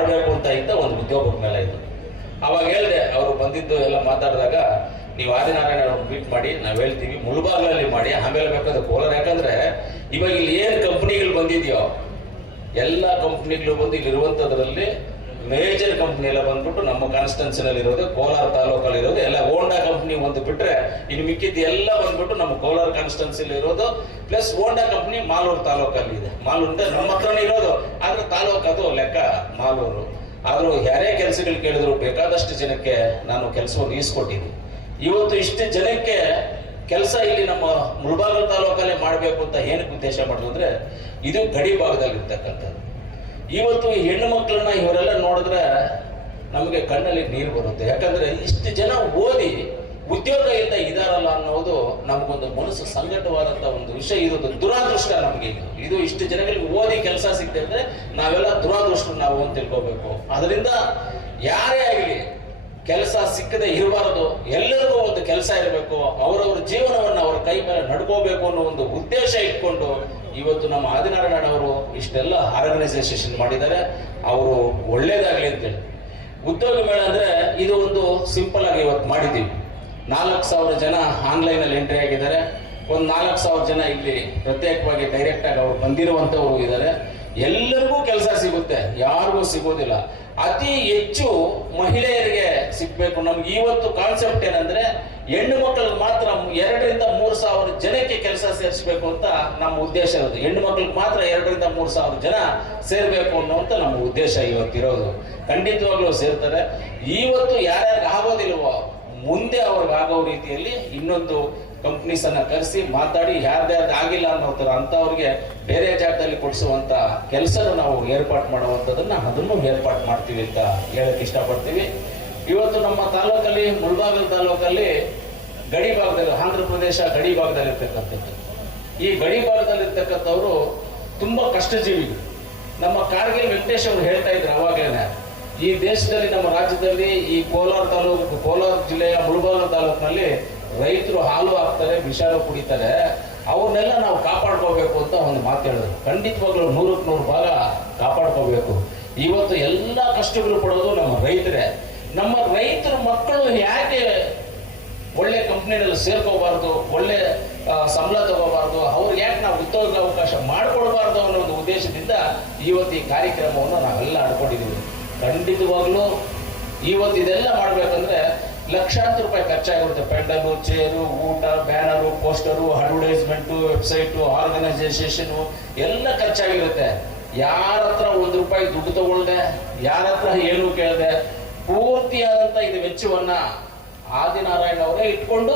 ಮಾಡಬೇಕು ಅಂತ ಇದ್ದ ಒಂದು ಉದ್ಯೋಗದ ಮೇಲೆ ಇದು. ಅವಾಗ ಹೇಳಿದೆ, ಅವರು ಬಂದಿದ್ದು ಎಲ್ಲ ಮಾತಾಡಿದಾಗ, ನೀವು ಆದಿನಾರಾಯಣ ಮೀಟ್ ಮಾಡಿ, ನಾವು ಹೇಳ್ತೀವಿ, ಮುಳುಬಾಗ್ಲಲ್ಲಿ ಮಾಡಿ, ಆಮೇಲೆ ಬೇಕಾದ್ರೆ ಕೋಲಾರ. ಯಾಕಂದ್ರೆ, ಇವಾಗ ಇಲ್ಲಿ ಏನು ಕಂಪ್ನಿಗಳು ಬಂದಿದೆಯೋ, ಎಲ್ಲ ಕಂಪ್ನಿಗಳು ಬಂದು ಇಲ್ಲಿರುವಂಥದ್ರಲ್ಲಿ ಮೇಜರ್ ಕಂಪ್ನಿ ಎಲ್ಲ ಬಂದ್ಬಿಟ್ಟು ನಮ್ಮ ಕಾನ್ಸ್ಟೆನ್ಸಿನಲ್ಲಿ ಇರೋದು ಕೋಲಾರ ತಾಲೂಕಲ್ಲಿ ಇರೋದು ಎಲ್ಲ ಹೋಂಡಾ ಕಂಪ್ನಿ ಒಂದು ಬಿಟ್ರೆ ಇನ್ನು ಮಿಕ್ಕಿದ್ದು ಎಲ್ಲ ಬಂದ್ಬಿಟ್ಟು ನಮ್ಮ ಕೋಲಾರ ಕಾನ್ಸ್ಟೆನ್ಸಿಲ್ ಇರೋದು ಪ್ಲಸ್ ಹೋಂಡಾ ಕಂಪ್ನಿ ಮಾಲೂರು ತಾಲೂಕಲ್ಲಿ ಇದೆ ಮಾಲೂರು ಅಂದ್ರೆ ನಮ್ಮ ಹತ್ರನೇ ಇರೋದು. ಆದ್ರೆ ತಾಲೂಕು ಅದು ಲೆಕ್ಕ, ಮಾಲೂರು. ಆದರೂ ಯಾರೇ ಕೆಲಸಗಳು ಕೇಳಿದ್ರು ಬೇಕಾದಷ್ಟು ಜನಕ್ಕೆ ನಾನು ಕೆಲಸವನ್ನು ಈಸ್ಕೊಟ್ಟಿದ್ದೀನಿ. ಇವತ್ತು ಇಷ್ಟು ಜನಕ್ಕೆ ಕೆಲಸ ಇಲ್ಲಿ ನಮ್ಮ ಮುಳಬಾಗಿಲು ತಾಲೂಕಲ್ಲೇ ಮಾಡಬೇಕು ಅಂತ ಏನಕ್ಕೆ ಉದ್ದೇಶ ಮಾಡೋದು ಅಂದ್ರೆ, ಇದು ಗಡಿ ಭಾಗದಲ್ಲಿ ಇವತ್ತು ಹೆಣ್ಣು ಮಕ್ಕಳನ್ನ ಇವರೆಲ್ಲ ನೋಡಿದ್ರೆ ನಮಗೆ ಕಣ್ಣಲ್ಲಿ ನೀರು ಬರುತ್ತೆ. ಯಾಕಂದ್ರೆ ಇಷ್ಟು ಜನ ಓದಿ ಉದ್ಯೋಗ ಇಲ್ಲ ಇದಾರಲ್ಲ ಅನ್ನೋದು ನಮಗೊಂದು ಮನಸ್ಸು ಸಂಘಟವಾದಂತ ಒಂದು ವಿಷಯ. ಇದೊಂದು ದುರಾದೃಷ್ಟ ನಮಗೆ ಇದು. ಇಷ್ಟು ಜನಗಳಿಗೆ ಓದಿ ಕೆಲಸ ಸಿಗ್ತದೆ ನಾವೆಲ್ಲ ದುರಾದೃಷ್ಟ ನಾವು ಅಂತ ತಿಳ್ಕೋಬೇಕು. ಅದರಿಂದ ಯಾರೇ ಆಗಲಿ ಕೆಲಸ ಸಿಕ್ಕದೆ ಇರಬಾರದು. ಎಲ್ಲರಿಗೂ ಒಂದು ಕೆಲಸ ಇರಬೇಕು. ಅವರವರ ಜೀವನವನ್ನು ಅವರ ಕೈ ಮೇಲೆ ನಡ್ಕೋಬೇಕು ಅನ್ನೋ ಒಂದು ಉದ್ದೇಶ ಇಟ್ಕೊಂಡು ಇವತ್ತು ನಮ್ಮ ಆದಿನಾರಾಯಣ ಅವರು ಇಷ್ಟೆಲ್ಲ ಆರ್ಗನೈಸೇಷನ್ ಮಾಡಿದ್ದಾರೆ. ಅವರು ಒಳ್ಳೇದಾಗ್ಲಿ ಅಂತೇಳಿ. ಉದ್ಯೋಗ ಮೇಳ ಅಂದ್ರೆ ಇದು ಒಂದು ಸಿಂಪಲ್ ಆಗಿ ಇವತ್ತು ಮಾಡಿದ್ದೀವಿ. ನಾಲ್ಕು ಸಾವಿರ ಜನ ಆನ್ಲೈನ್ ಅಲ್ಲಿ ಎಂಟ್ರಿ ಆಗಿದ್ದಾರೆ. ಒಂದು ನಾಲ್ಕು ಸಾವಿರ ಜನ ಇಲ್ಲಿ ಪ್ರತ್ಯೇಕವಾಗಿ ಡೈರೆಕ್ಟ್ ಆಗಿ ಅವ್ರು ಬಂದಿರುವಂತವ್ರು ಇದ್ದಾರೆ. ಎಲ್ಲರಿಗೂ ಕೆಲಸ ಸಿಗುತ್ತೆ. ಯಾರಿಗೂ ಸಿಗೋದಿಲ್ಲ. ಅತಿ ಹೆಚ್ಚು ಮಹಿಳೆಯರಿಗೆ ಸಿಗ್ಬೇಕು ನಮ್ಗೆ ಇವತ್ತು ಕಾನ್ಸೆಪ್ಟ್ ಏನಂದ್ರೆ ಹೆಣ್ಣು ಮಕ್ಕಳಿಗೆ ಮಾತ್ರ ಎರಡರಿಂದ ಮೂರು ಸಾವಿರ ಜನಕ್ಕೆ ಕೆಲಸ ಸೇರಿಸಬೇಕು ಅಂತ ನಮ್ಮ ಉದ್ದೇಶ ಇರೋದು. ಹೆಣ್ಣು ಮಕ್ಕಳಿಗೆ ಮಾತ್ರ ಎರಡರಿಂದ ಮೂರು ಸಾವಿರ ಜನ ಸೇರ್ಬೇಕು ಅನ್ನುವಂತ ನಮ್ಮ ಉದ್ದೇಶ ಇವತ್ತಿರೋದು ಖಂಡಿತವಾಗ್ಲೂ ಸೇರ್ತಾರೆ. ಇವತ್ತು ಯಾರ್ಯಾರು ಆಗೋದಿಲ್ವೋ, ಮುಂದೆ ಅವ್ರಿಗೆ ಆಗೋ ರೀತಿಯಲ್ಲಿ ಇನ್ನೊಂದು ಕಂಪ್ನೀಸ್ ಅನ್ನ ಕರೆಸಿ ಮಾತಾಡಿ ಯಾರ್ದ್ಯಾರ್ದು ಆಗಿಲ್ಲ ಅನ್ನೋ ಥರ ಅಂತವ್ರಿಗೆ ಬೇರೆ ಜಾಗದಲ್ಲಿ ಕೊಡಿಸುವಂತ ಕೆಲಸನ ನಾವು ಏರ್ಪಾಟ್ ಮಾಡುವಂಥದ್ದನ್ನ ಅದನ್ನು ಏರ್ಪಾಟ್ ಮಾಡ್ತೀವಿ ಅಂತ ಹೇಳಕ್ ಇಷ್ಟಪಡ್ತೀವಿ. ಇವತ್ತು ನಮ್ಮ ತಾಲೂಕಲ್ಲಿ, ಮುಳಬಾಗಿಲು ತಾಲೂಕಲ್ಲಿ ಗಡಿ ಭಾಗದಲ್ಲಿ, ಆಂಧ್ರ ಪ್ರದೇಶ ಗಡಿ ಭಾಗದಲ್ಲಿ ಇರ್ತಕ್ಕಂಥದ್ದು ಈ ಗಡಿ ಭಾಗದಲ್ಲಿ ಇರ್ತಕ್ಕಂಥವ್ರು ತುಂಬಾ ಕಷ್ಟಜೀವಿಗಳು. ನಮ್ಮ ಕಾರ್ಗಿಲ್ ವೆಂಕಟೇಶ್ ಅವರು ಹೇಳ್ತಾ ಇದ್ರು ಅವಾಗಲೇ ಈ ದೇಶದಲ್ಲಿ, ನಮ್ಮ ರಾಜ್ಯದಲ್ಲಿ ಈ ಕೋಲಾರ ತಾಲೂಕು, ಕೋಲಾರ ಜಿಲ್ಲೆಯ ಮುಳಬಾಗಿಲು ತಾಲೂಕಿನಲ್ಲಿ ರೈತರು ಹಾಲು ಹಾಕ್ತಾರೆ ವಿಷಾಲು ಕುಡಿತಾರೆ. ಅವನ್ನೆಲ್ಲ ನಾವು ಕಾಪಾಡ್ಕೋಬೇಕು ಅಂತ ಒಂದು ಮಾತು ಹೇಳಿದ್ರು. ಖಂಡಿತವಾಗ್ಲೂ ನೂರಕ್ಕೆ ನೂರು ಭಾಗ ಕಾಪಾಡ್ಕೋಬೇಕು. ಇವತ್ತು ಎಲ್ಲ ಕಷ್ಟಗಳು ಪಡೋದು ನಮ್ಮ ರೈತರೇ. ನಮ್ಮ ರೈತರ ಮಕ್ಕಳು ಯಾಕೆ ಒಳ್ಳೆ ಕಂಪ್ನಿನಲ್ಲಿ ಸೇರ್ಕೋಬಾರ್ದು, ಒಳ್ಳೆ ಸಂಬಳ ತಗೋಬಾರ್ದು ಅವ್ರಿಗೆ ಯಾಕೆ ನಾವು ಉದ್ಯೋಗ ಅವಕಾಶ ಮಾಡಿಕೊಡಬಾರ್ದು ಅನ್ನೋ ಒಂದು ಉದ್ದೇಶದಿಂದ ಇವತ್ತು ಈ ಕಾರ್ಯಕ್ರಮವನ್ನು ನಾವೆಲ್ಲ ಆಡ್ಕೊಂಡಿದ್ದೀವಿ. ಖಂಡಿತವಾಗ್ಲೂ ಇವತ್ತು ಇದೆಲ್ಲ ಮಾಡಬೇಕಂದ್ರೆ ಲಕ್ಷಾಂತರ ರೂಪಾಯಿ ಖರ್ಚಾಗಿರುತ್ತೆ. ಪೆಂಡಲು, ಚೇರು, ಊಟ, banner, poster, advertisement, website, organisation ಎಲ್ಲ ಖರ್ಚಾಗಿರುತ್ತೆ. ಯಾರ ಹತ್ರ ಒಂದು ರೂಪಾಯಿ ದುಡ್ಡು ತಗೊಳ್ದೆ, ಯಾರ ಹತ್ರ ಏನು ಕೇಳದೆ ಪೂರ್ತಿಯಾದಂತ ಇದು ವೆಚ್ಚವನ್ನ ಆದಿನಾರಾಯಣ ಅವರೇ ಇಟ್ಕೊಂಡು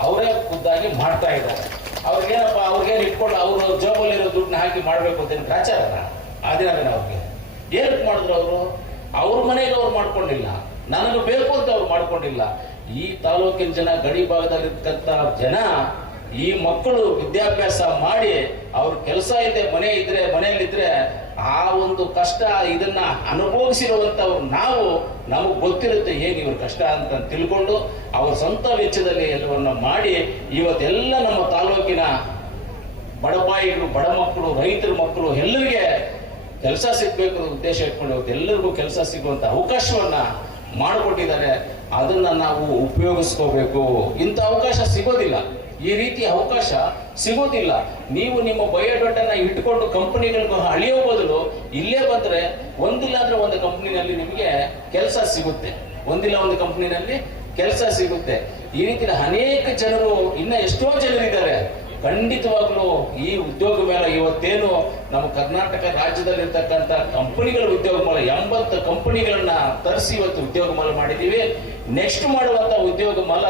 ಅವರೇ ಖುದ್ದಾಗಿ ಮಾಡ್ತಾ ಇದ್ದಾರೆ. ಅವ್ರಿಗೇನಪ್ಪ, ಅವ್ರಿಗೇನು ಇಟ್ಕೊಂಡು ಅವರು ಜೋಬಲ್ಲಿರೋ ದುಡ್ಡನ್ನ ಹಾಕಿ ಮಾಡ್ಬೇಕು ಅಂತ ಗ್ರಾಚಾರ ಆದಿನಾರಾಯಣ ಅವ್ರಿಗೆ. ಏನಕ್ಕೆ ಮಾಡಿದ್ರು ಅವರು? ಅವ್ರ ಮನೆಯಲ್ಲಿ ಅವ್ರು ಮಾಡ್ಕೊಂಡಿಲ್ಲ. ನನಗೆ ಬೇಕು ಅಂತ ಅವ್ರು ಮಾಡ್ಕೊಂಡಿಲ್ಲ. ಈ ತಾಲೂಕಿನ ಜನ ಗಡಿ ಭಾಗದಲ್ಲಿರ್ತಕ್ಕಂಥ ಜನ ಈ ಮಕ್ಕಳು ವಿದ್ಯಾಭ್ಯಾಸ ಮಾಡಿ ಅವ್ರ ಕೆಲಸ ಇದೆ, ಮನೆ ಇದ್ರೆ, ಮನೆಯಲ್ಲಿದ್ರೆ, ಆ ಒಂದು ಕಷ್ಟ ಇದನ್ನ ಅನುಭವಿಸಿರುವಂತವ್ರು ನಾವು, ನಮಗೆ ಗೊತ್ತಿರುತ್ತೆ ಏನ್ ಇವ್ರ ಕಷ್ಟ ಅಂತ ತಿಳ್ಕೊಂಡು ಅವ್ರ ಸ್ವಂತ ವೆಚ್ಚದಲ್ಲಿ ಎಲ್ಲವನ್ನ ಮಾಡಿ ಇವತ್ತೆಲ್ಲ ನಮ್ಮ ತಾಲೂಕಿನ ಬಡಪಾಯಿಗಳು ಬಡ ಮಕ್ಕಳು, ರೈತರ ಮಕ್ಕಳು ಎಲ್ಲರಿಗೆ ಕೆಲಸ ಸಿಗ್ಬೇಕು ಉದ್ದೇಶ ಇಟ್ಕೊಂಡು ಎಲ್ಲರಿಗೂ ಕೆಲಸ ಸಿಗುವಂತ ಅವಕಾಶವನ್ನ ಮಾಡಿಕೊಟ್ಟಿದ್ದಾರೆ. ಅದನ್ನ ನಾವು ಉಪಯೋಗಿಸ್ಕೋಬೇಕು. ಇಂಥ ಅವಕಾಶ ಸಿಗೋದಿಲ್ಲ. ಈ ರೀತಿ ಅವಕಾಶ ಸಿಗೋದಿಲ್ಲ. ನೀವು ನಿಮ್ಮ ಬಯೋಡಾಟನ ಇಟ್ಕೊಂಡು ಕಂಪನಿಗಳಿಗೆ ಅಳಿಯೋ ಬದಲು ಇಲ್ಲೇ ಬಂದ್ರೆ ಒಂದಿಲ್ಲ ಅಂದ್ರೆ ಒಂದು ಕಂಪನಿನಲ್ಲಿ ನಿಮಗೆ ಕೆಲಸ ಸಿಗುತ್ತೆ. ಒಂದಿಲ್ಲ ಒಂದು ಕಂಪನಿನಲ್ಲಿ ಕೆಲಸ ಸಿಗುತ್ತೆ. ಈ ರೀತಿ ಅನೇಕ ಜನರು, ಇನ್ನ ಎಷ್ಟೋ ಜನರಿದ್ದಾರೆ. ಖಂಡಿತವಾಗ್ಲೂ ಈ ಉದ್ಯೋಗ ಮೇಳ ಇವತ್ತೇನು ನಮ್ಮ ಕರ್ನಾಟಕ ರಾಜ್ಯದಲ್ಲಿರ್ತಕ್ಕಂಥ ಕಂಪನಿಗಳ ಉದ್ಯೋಗ ಮೇಳ, ಎಂಬತ್ತು ಕಂಪನಿಗಳನ್ನ ತರಿಸಿ ಇವತ್ತು ಉದ್ಯೋಗ ಮೇಳ ಮಾಡಿದ್ದೀವಿ. ನೆಕ್ಸ್ಟ್ ಮಾಡುವಂತ ಉದ್ಯೋಗ ಮೇಳ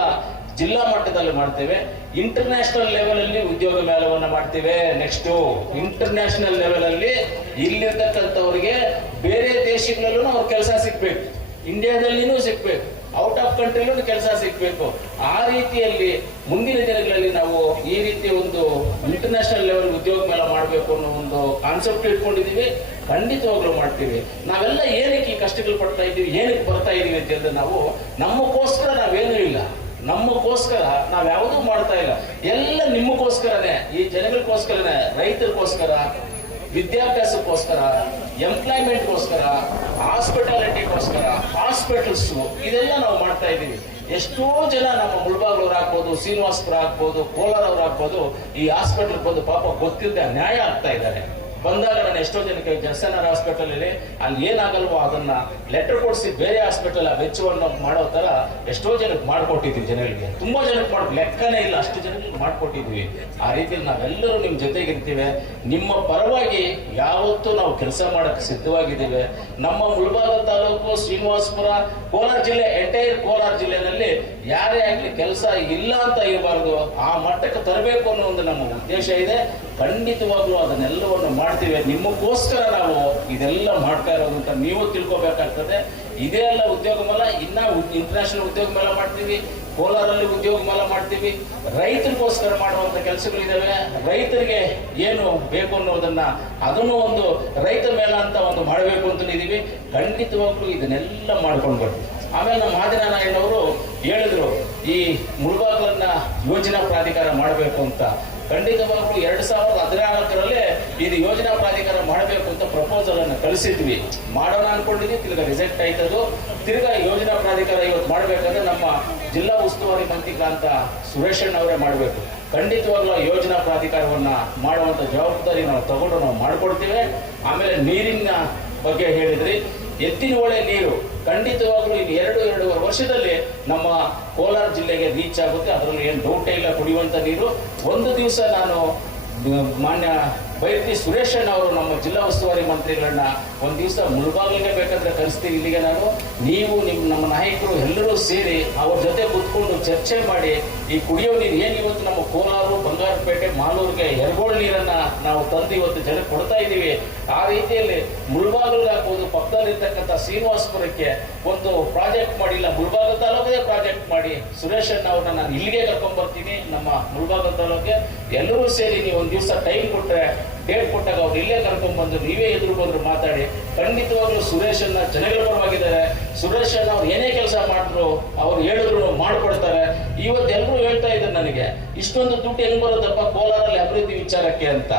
ಜಿಲ್ಲಾ ಮಟ್ಟದಲ್ಲಿ ಮಾಡ್ತೇವೆ. ಇಂಟರ್ನ್ಯಾಷನಲ್ ಲೆವೆಲ್ ಅಲ್ಲಿ ಉದ್ಯೋಗ ಮೇಳವನ್ನ ಮಾಡ್ತೇವೆ. ನೆಕ್ಸ್ಟ್ ಇಂಟರ್ನ್ಯಾಷನಲ್ ಲೆವೆಲ್ ಅಲ್ಲಿ ಇಲ್ಲಿರ್ತಕ್ಕಂಥವ್ರಿಗೆ ಬೇರೆ ದೇಶಗಳಲ್ಲೂ ಅವ್ರ ಕೆಲಸ ಸಿಗ್ಬೇಕು. ಇಂಡಿಯಾದಲ್ಲಿನೂ ಸಿಗ್ಬೇಕು. ಔಟ್ ಆಫ್ ಕಂಟ್ರಿಲೂ ಕೆಲಸ ಸಿಗ್ಬೇಕು. ಆ ರೀತಿಯಲ್ಲಿ ಮುಂದಿನ ದಿನಗಳಲ್ಲಿ ನಾವು ಈ ರೀತಿ ಒಂದು ಇಂಟರ್ನ್ಯಾಷನಲ್ ಲೆವೆಲ್ ಉದ್ಯೋಗ ಮೇಳ ಮಾಡಬೇಕು ಅನ್ನೋ ಒಂದು ಕಾನ್ಸೆಪ್ಟ್ ಇಟ್ಕೊಂಡಿದೀವಿ ಖಂಡಿತವಾಗ್ಲೂ ಮಾಡ್ತೀವಿ. ನಾವೆಲ್ಲ ಏನಕ್ಕೆ ಈ ಕಷ್ಟಗಳು ಪಡ್ತಾ ಇದ್ದೀವಿ, ಏನಕ್ಕೆ ಬರ್ತಾ ಇದೀವಿ ಅಂತ ಹೇಳಿದ್ರೆ ನಾವು ನಮಗೋಸ್ಕರ ನಾವೇನೂ ಇಲ್ಲ. ನಮ್ಮಕ್ಕೋಸ್ಕರ ನಾವು ಯಾವುದೂ ಮಾಡ್ತಾ ಇಲ್ಲ. ಎಲ್ಲ ನಿಮಗೋಸ್ಕರನೇ ಈ ಜನಗಳಿಗೋಸ್ಕರನೇ, ರೈತರಿಗೋಸ್ಕರ, ವಿದ್ಯಾಭ್ಯಾಸಕ್ಕೋಸ್ಕರ ಎಂಪ್ಲಾಯ್ಮೆಂಟ್ಗೋಸ್ಕರ ಹಾಸ್ಪಿಟಾಲಿಟಿಗೋಸ್ಕರ ಹಾಸ್ಪಿಟಲ್ಸು ಇದೆಲ್ಲ ನಾವು ಮಾಡ್ತಾ ಇದ್ದೀವಿ. ಎಷ್ಟೋ ಜನ ನಮ್ಮ ಮುಳ್ಬಾಗ್ಲವ್ರು ಆಗ್ಬೋದು, ಶ್ರೀನಿವಾಸ್ಪುರ ಆಗ್ಬೋದು, ಕೋಲಾರವ್ರು ಆಗ್ಬೋದು, ಈ ಹಾಸ್ಪಿಟಲ್ ಬಂದು ಪಾಪ ಗೊತ್ತಿಲ್ಲದೆ ನ್ಯಾಯ ಆಗ್ತಾ ಇದ್ದಾರೆ. ಬಂದಾಗ ನಾನು ಎಷ್ಟೋ ಜನಕ್ಕೆ ಜನಸೇನರ್ ಹಾಸ್ಪಿಟಲ್ ಅಲ್ಲಿ ಅಲ್ಲಿ ಏನಾಗಲ್ವೋ ಅದನ್ನ ಲೆಟರ್ ಕೊಡಿಸಿ ಬೇರೆ ಹಾಸ್ಪಿಟಲ್ ಆ ವೆಚ್ಚವನ್ನು ಮಾಡೋ ತರ ಎಷ್ಟೋ ಜನಕ್ಕೆ ಮಾಡ್ಕೊಟ್ಟಿದ್ವಿ ಜನಗಳಿಗೆ. ತುಂಬಾ ಜನಕ್ಕೆ ಮಾಡ್, ಲೆಕ್ಕನೇ ಇಲ್ಲ, ಅಷ್ಟು ಜನಕ್ಕೆ ಮಾಡ್ಕೊಟ್ಟಿದ್ವಿ. ಆ ರೀತಿಯಲ್ಲಿ ನಾವೆಲ್ಲರೂ ನಿಮ್ ಜೊತೆಗಿರ್ತೀವಿ ನಿಮ್ಮ ಪರವಾಗಿ ಯಾವತ್ತೂ ನಾವು ಕೆಲಸ ಮಾಡಕ್ಕೆ ಸಿದ್ಧವಾಗಿದ್ದೇವೆ. ನಮ್ಮ ಮುಳಬಾಗ ತಾಲೂಕು, ಶ್ರೀನಿವಾಸಪುರ, ಕೋಲಾರ ಜಿಲ್ಲೆ ಎಂಟೈರ್ ಕೋಲಾರ ಜಿಲ್ಲೆನಲ್ಲಿ ಯಾರೇ ಆಗ್ಲಿ ಕೆಲಸ ಇಲ್ಲ ಅಂತ ಇರಬಾರದು ಆ ಮಟ್ಟಕ್ಕೆ ತರಬೇಕು ಅನ್ನೋ ಒಂದು ನಮ್ಮ ಉದ್ದೇಶ ಇದೆ. ಖಂಡಿತವಾಗ್ಲೂ ಅದನ್ನೆಲ್ಲವನ್ನು ಮಾಡ್ತೀವಿ. ನಿಮಗೋಸ್ಕರ ನಾವು ಇದೆಲ್ಲ ಮಾಡ್ತಾ ಇರೋದು ಅಂತ ನೀವು ತಿಳ್ಕೊಬೇಕಾಗ್ತದೆ. ಇದೇ ಎಲ್ಲ ಉದ್ಯೋಗ ಮೇಳ ಇನ್ನ ಇಂಟರ್ನ್ಯಾಷನಲ್ ಉದ್ಯೋಗ ಮೇಳ ಮಾಡ್ತೀವಿ, ಕೋಲಾರಲ್ಲಿ ಉದ್ಯೋಗ ಮೇಲೆ ಮಾಡ್ತೀವಿ. ರೈತರಿಗೋಸ್ಕರ ಮಾಡುವಂತ ಕೆಲಸಗಳಿದ್ದಾವೆ ರೈತರಿಗೆ ಏನು ಬೇಕು ಅನ್ನೋದನ್ನ ಅದನ್ನು ಒಂದು ರೈತ ಮೇಳ ಅಂತ ಒಂದು ಮಾಡಬೇಕು ಅಂತ ಇದೀವಿ. ಖಂಡಿತವಾಗ್ಲೂ ಇದನ್ನೆಲ್ಲ ಮಾಡ್ಕೊಂಡು ಬರ್ತೀವಿ. ಆಮೇಲೆ ನಮ್ಮ ಮಹಾದಿನಾರಾಯಣವರು ಹೇಳಿದ್ರು, ಈ ಮುಳುಬಾಗ್ಲನ್ನ ಯೋಜನಾ ಪ್ರಾಧಿಕಾರ ಮಾಡಬೇಕು ಅಂತ. ಖಂಡಿತವಾಗ್ಲೂ ಎರಡ್ ಸಾವಿರದ ಹದಿನಾಲ್ಕರಲ್ಲೇ ಇದು ಯೋಜನಾ ಪ್ರಾಧಿಕಾರ ಮಾಡಬೇಕು ಅಂತ ಪ್ರಪೋಸಲ್ ಅನ್ನು ಕಳಿಸಿದ್ವಿ. ಮಾಡೋಣ ಅನ್ಕೊಂಡಿದ್ವಿ, ತಿರ್ಗಾ ರಿಜೆಕ್ಟ್ ಆಯ್ತದು. ತಿರ್ಗಾ ಯೋಜನಾ ಪ್ರಾಧಿಕಾರ ಇವತ್ತು ಮಾಡಬೇಕಂದ್ರೆ ನಮ್ಮ ಜಿಲ್ಲಾ ಉಸ್ತುವಾರಿ ಮಂತ್ರಿಗಳಂತ ಸುರೇಶಣ್ಣ ಅವರೇ ಮಾಡಬೇಕು. ಖಂಡಿತವಾಗ್ಲೂ ಯೋಜನಾ ಪ್ರಾಧಿಕಾರವನ್ನ ಮಾಡುವಂತ ಜವಾಬ್ದಾರಿ ನಾವು ತಗೊಂಡು ನಾವು ಮಾಡ್ಕೊಡ್ತೀವಿ. ಆಮೇಲೆ ನೀರಿನ ಬಗ್ಗೆ ಹೇಳಿದ್ರಿ. ಎತ್ತಿನ ಹೊಳೆ ನೀರು. ಖಂಡಿತವಾಗ್ಲೂ ಇನ್ನು ಎರಡು, ಎರಡೂವರೆ ವರ್ಷದಲ್ಲಿ ನಮ್ಮ ಕೋಲಾರ ಜಿಲ್ಲೆಗೆ ರೀಚ್ ಆಗುತ್ತೆ. ಅದರಲ್ಲಿ ಏನು ಡೌಟೇ ಇಲ್ಲ, ಕುಡಿಯುವಂತ ನೀರು. ಒಂದು ದಿವಸ ನಾನು ಮಾನ್ಯ ಬೈರ್ತಿ ಸುರೇಶನ್ ಅವರು ನಮ್ಮ ಜಿಲ್ಲಾ ಉಸ್ತುವಾರಿ ಮಂತ್ರಿಗಳನ್ನ ಒಂದು ದಿವಸ ಮುಳುಬಾಗಿಲಿಗೆ ಬೇಕಂದ್ರೆ ಕರೆಸ್ತೀನಿ ಇಲ್ಲಿಗೆ ನಾನು. ನೀವು ನಿಮ್ಮ ನಮ್ಮ ನಾಯಕರು ಎಲ್ಲರೂ ಸೇರಿ ಅವ್ರ ಜೊತೆ ಕೂತ್ಕೊಂಡು ಚರ್ಚೆ ಮಾಡಿ ಈ ಕುಡಿಯೋ ನೀರು ಏನು ಇವತ್ತು ನಮ್ಮ ಕೋಲಾರ, ಬಂಗಾರಪೇಟೆ, ಮಾಲೂರಿಗೆ ಎರಗೋಳ ನೀರನ್ನ ನಾವು ತಂದು ಇವತ್ತು ಜನಕ್ಕೆ ಕೊಡ್ತಾ ಇದ್ದೀವಿ. ಆ ರೀತಿಯಲ್ಲಿ ಮುಳುಬಾಗಿಲಿಗೆ ಹಾಕುವುದು ಪಕ್ಕದಲ್ಲಿರ್ತಕ್ಕಂಥ ಶ್ರೀನಿವಾಸಪುರಕ್ಕೆ ಒಂದು ಪ್ರಾಜೆಕ್ಟ್ ಮಾಡಿಲ್ಲ ಮುಳ್ಬಾಗಲ್ ತಾಲೂಕಿಗೆ ಪ್ರಾಜೆಕ್ಟ್ ಮಾಡಿ ಸುರೇಶಣ್ಣ ಅವ್ರನ್ನ ನಾನು ಇಲ್ಲಿಗೆ ಕರ್ಕೊಂಡ್ ಬರ್ತೀನಿ ನಮ್ಮ ಮುಳ್ಬಾಗಲ್ ತಾಲೂಕಿಗೆ. ಎಲ್ಲರೂ ಸೇರಿ ನೀವು ಒಂದು ದಿವಸ ಟೈಮ್ ಕೊಟ್ರೆ ಡೇಟ್ ಕೊಟ್ಟಾಗ ಅವ್ರು ಇಲ್ಲೇ ಕರ್ಕೊಂಡ್ ಬಂದು ನೀವೇ ಎದುರು ಬಂದ್ರು ಮಾತಾಡಿ. ಖಂಡಿತವಾಗ್ಲೂ ಸುರೇಶನ್ನ ಜನಗಳ ಪರವಾಗಿದ್ದಾರೆ. ಸುರೇಶಣ್ಣ ಅವ್ರು ಏನೇ ಕೆಲಸ ಮಾಡಿದ್ರು, ಅವ್ರು ಹೇಳಿದ್ರು ನನಗೆ, ಇಷ್ಟೊಂದು ದುಡ್ಡು ಹೆಂಗ್ ಬರೋದಪ್ಪ? ಕೋಲಾರಲ್ಲಿ ಅಭಿವೃದ್ಧಿ ವಿಚಾರಕ್ಕೆ ಅಂತ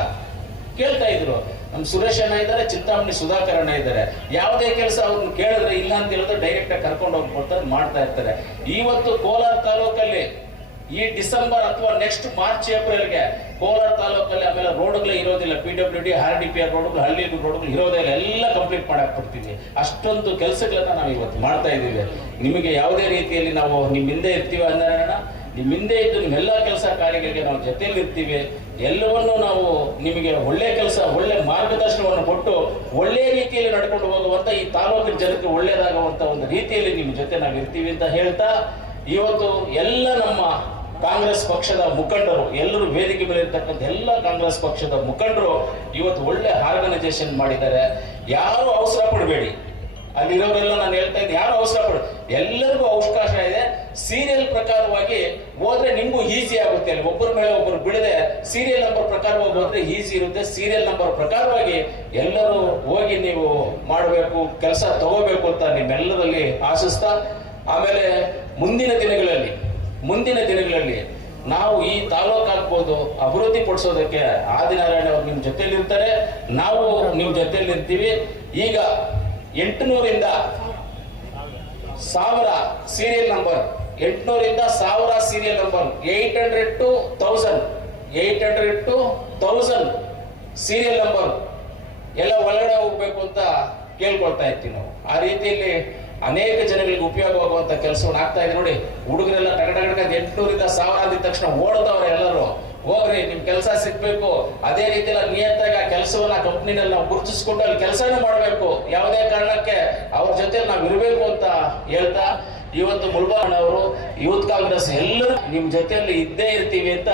ಕೇಳ್ತಾ ಇದ್ರು. ನಮ್ ಸುರೇಶ್ ಅಣ್ಣ ಇದ್ದಾರೆ, ಚಿಂತಾಮಣಿ ಸುಧಾಕರ್ ಅಣ್ಣ ಇದ್ದಾರೆ. ಯಾವುದೇ ಕೆಲಸ ಅವ್ರನ್ನ ಕೇಳಿದ್ರೆ ಇಲ್ಲ ಅಂತ ಹೇಳಿದ್ರೆ ಡೈರೆಕ್ಟ್ ಆಗಿ ಕರ್ಕೊಂಡು ಹೋಗಿ ಕೊಡ್ತಾರೆ, ಮಾಡ್ತಾ ಇರ್ತಾರೆ. ಇವತ್ತು ಕೋಲಾರ ತಾಲೂಕಲ್ಲಿ ಈ ಡಿಸೆಂಬರ್ ಅಥವಾ ನೆಕ್ಸ್ಟ್ ಮಾರ್ಚ್ ಏಪ್ರಿಲ್ಗೆ ಕೋಲಾರ ತಾಲೂಕಲ್ಲಿ ಆಮೇಲೆ ರೋಡ್ಗಳೇ ಇರೋದಿಲ್ಲ. P W D R D P R ರೋಡ್ಗಳು ಹಳ್ಳಿ ರೋಡ್ಗಳು ಇರೋದೇ ಇಲ್ಲ. ಎಲ್ಲ ಕಂಪ್ಲೀಟ್ ಮಾಡಕ್ ಕೊಡ್ತೀವಿ ಅಷ್ಟೊಂದು ಕೆಲಸಗಳನ್ನ ನಾವು ಇವತ್ತು ಮಾಡ್ತಾ ಇದ್ದೀವಿ. ನಿಮಗೆ ಯಾವುದೇ ರೀತಿಯಲ್ಲಿ ನಾವು ನಿಮ್ಮ ಹಿಂದೆ ಇರ್ತೀವಿ ಅಂದ್ರೆ ನಿಮ್ಮ ಹಿಂದೆ ಇದ್ದು ನಿಮ್ಮೆಲ್ಲ ಕೆಲಸ ಕಾರ್ಯಗಳಿಗೆ ನಾವು ಜೊತೆಯಲ್ಲಿರ್ತೀವಿ ಎಲ್ಲವನ್ನೂ ನಾವು ನಿಮಗೆ ಒಳ್ಳೆ ಕೆಲಸ, ಒಳ್ಳೆ ಮಾರ್ಗದರ್ಶನವನ್ನು ಕೊಟ್ಟು ಒಳ್ಳೆ ರೀತಿಯಲ್ಲಿ ನಡ್ಕೊಂಡು ಹೋಗುವಂತ ಈ ತಾಲೂಕಿನ ಜನಕ್ಕೆ ಒಳ್ಳೇದಾಗುವಂತ ಒಂದು ರೀತಿಯಲ್ಲಿ ನಿಮ್ಮ ಜೊತೆ ನಾವು ಇರ್ತೀವಿ ಅಂತ ಹೇಳ್ತಾ, ಇವತ್ತು ಎಲ್ಲ ನಮ್ಮ ಕಾಂಗ್ರೆಸ್ ಪಕ್ಷದ ಮುಖಂಡರು, ಎಲ್ಲರೂ ವೇದಿಕೆ ಮೇಲೆ ಇರ್ತಕ್ಕಂಥ ಎಲ್ಲ ಕಾಂಗ್ರೆಸ್ ಪಕ್ಷದ ಮುಖಂಡರು ಇವತ್ತು ಒಳ್ಳೆ ಆರ್ಗನೈಸೇಷನ್ ಮಾಡಿದ್ದಾರೆ. ಯಾರು ಅವಸರ ಪಡಬೇಡಿ. ಅಲ್ಲಿರೋರೆಲ್ಲ ನಾನು ಹೇಳ್ತಾ ಇದ್ದೆ ಯಾರು ಅವಕಾಶ ಪಡ ಎಲ್ಲರಿಗೂ ಅವಕಾಶ ಇದೆ. ಸೀರಿಯಲ್ ಪ್ರಕಾರವಾಗಿ ಹೋದ್ರೆ ನಿಮ್ಗೂ ಈಸಿ ಆಗುತ್ತೆ ಅಲ್ಲಿ. ಒಬ್ಬರ ಮೇಲೆ ಒಬ್ಬರು ಬಿಡದೆ ಸೀರಿಯಲ್ ನಂಬರ್ ಪ್ರಕಾರವಾಗಿ ಹೋದ್ರೆ ಈಸಿ ಇರುತ್ತೆ. ಸೀರಿಯಲ್ ನಂಬರ್ ಪ್ರಕಾರವಾಗಿ ಎಲ್ಲರೂ ಹೋಗಿ ನೀವು ಮಾಡಬೇಕು ಕೆಲಸ ತಗೋಬೇಕು ಅಂತ ನಿಮ್ಮೆಲ್ಲರಲ್ಲಿ ಆಶಿಸ್ತಾ ಆಮೇಲೆ ಮುಂದಿನ ದಿನಗಳಲ್ಲಿ ಮುಂದಿನ ದಿನಗಳಲ್ಲಿ ನಾವು ಈ ತಾಲೂಕು ಆಗ್ಬೋದು ಅಭಿವೃದ್ಧಿ ಪಡಿಸೋದಕ್ಕೆ ಆದಿನಾರಾಯಣ ಅವರು ನಿಮ್ಮ ಜೊತೆಯಲ್ಲಿರ್ತಾರೆ ಇರ್ತಾರೆ ನಾವು ನಿಮ್ಮ ಇರ್ತೀವಿ ಈಗ ಎಂಟುನೂರಿಂದ ಸಾವಿರ ಸೀರಿಯಲ್ ನಂಬರ್ ಎಂಟುನೂರಿಂದ ಸಾವಿರ serial number eight hundred to thousand eight hundred to thousand serial number ಎಲ್ಲ ಒಳಗಡೆ ಹೋಗ್ಬೇಕು ಅಂತ ಕೇಳ್ಕೊಳ್ತಾ ಇರ್ತೀವಿ ನಾವು. ಆ ರೀತಿಯಲ್ಲಿ ಅನೇಕ ಜನಗಳಿಗೆ ಉಪಯೋಗವಾಗುವಂತ ಕೆಲಸವನ್ನು ಆಗ್ತಾ ಇದೆ ನೋಡಿ. ಹುಡುಗರೆಲ್ಲ ಟಗಟಗಡ ಎಂಟುನೂರಿಂದ ಸಾವಿರ ಅಂದಿದ ತಕ್ಷಣ ಓಡ್ತಾವ್ರೆ ಎಲ್ಲರೂ. ಕೆಲಸ ಸಿಗ್ಬೇಕು. ಅದೇ ರೀತಿಯಲ್ಲಿ ನಿಯತ್ತಾಗಿ ಆ ಕೆಲಸವನ್ನ ಕಂಪ್ನಿನಲ್ಲಿ ನಾವು ಗುರುತಿಸ್ಕೊಂಡು ಅಲ್ಲಿ ಕೆಲಸನೂ ಮಾಡಬೇಕು. ಯಾವುದೇ ಕಾರಣಕ್ಕೆ ಅವ್ರ ಜೊತೆ ನಾವು ಇರಬೇಕು ಅಂತ ಹೇಳ್ತಾ ಇವತ್ತು ಮುಲ್ಬಾನ್ ಅವರು, ಯೂತ್ ಕಾಂಗ್ರೆಸ್ ಎಲ್ಲರೂ ನಿಮ್ ಜೊತೆಯಲ್ಲಿ ಇದ್ದೇ ಇರ್ತೀವಿ ಅಂತ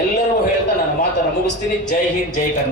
ಎಲ್ಲರೂ ಹೇಳ್ತಾ ನನ್ನ ಮಾತನ್ನ ಮುಗಿಸ್ತೀನಿ. ಜೈ ಹಿಂದ್, ಜೈ ಕರ್ನಾಟಕ